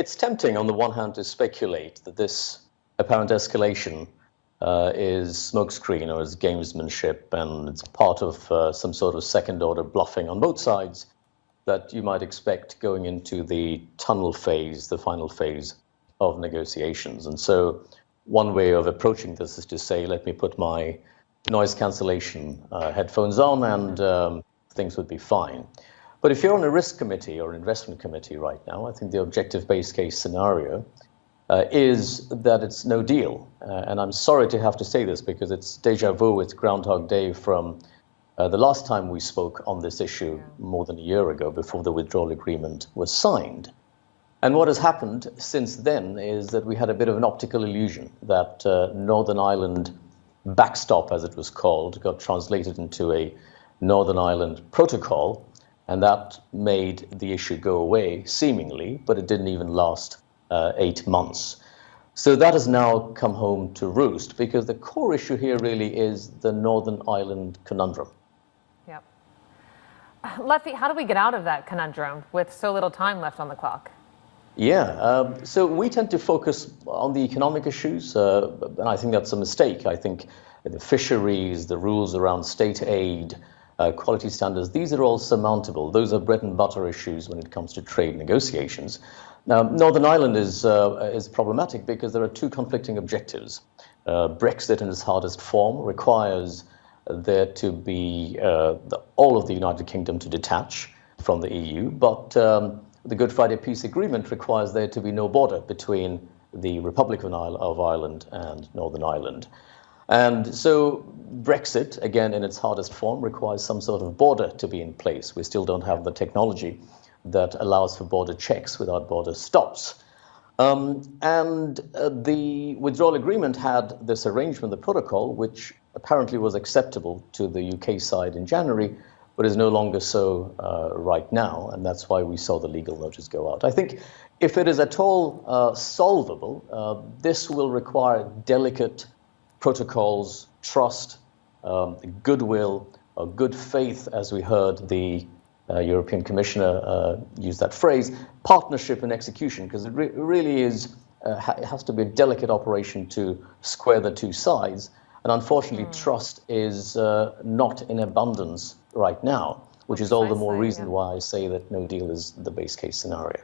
it's tempting on the one hand to speculate that this apparent escalation is smokescreen or is gamesmanship, and it's part of some sort of second-order bluffing on both sides that you might expect going into the tunnel phase, the final phase of negotiations. And so one way of approaching this is to say, let me put my noise cancellation headphones on and things would be fine. But if you're on a risk committee or an investment committee right now, I think the objective base case scenario is that it's no deal. And I'm sorry to have to say this because it's deja vu, it's Groundhog Day from the last time we spoke on this issue more than a year ago before the withdrawal agreement was signed. And what has happened since then is that we had a bit of an optical illusion that Northern Ireland backstop, as it was called, got translated into a Northern Ireland protocol, and that made the issue go away, seemingly, but it didn't even last 8 months. So that has now come home to roost, because the core issue here really is the Northern Ireland conundrum. Yep. Lutfey, how do we get out of that conundrum with so little time left on the clock? Yeah, so we tend to focus on the economic issues, and I think that's a mistake. I think the fisheries, the rules around state aid, quality standards, these are all surmountable. Those are bread and butter issues when it comes to trade negotiations. Now, Northern Ireland is problematic because there are two conflicting objectives. Brexit in its hardest form requires there to be all of the United Kingdom to detach from the EU, but the Good Friday Peace Agreement requires there to be no border between the Republic of Ireland and Northern Ireland. And so Brexit, again, in its hardest form, requires some sort of border to be in place. We still don't have the technology that allows for border checks without border stops. The withdrawal agreement had this arrangement, the protocol, which apparently was acceptable to the UK side in January, but is no longer so right now, and that's why we saw the legal notice go out. I think if it is at all solvable, this will require delicate protocols, trust, goodwill, good faith, as we heard the European Commissioner use that phrase, partnership and execution, because it really is, it has to be a delicate operation to square the two sides. And unfortunately, trust is not in abundance right now, which is all the more reason why I say that no deal is the base case scenario.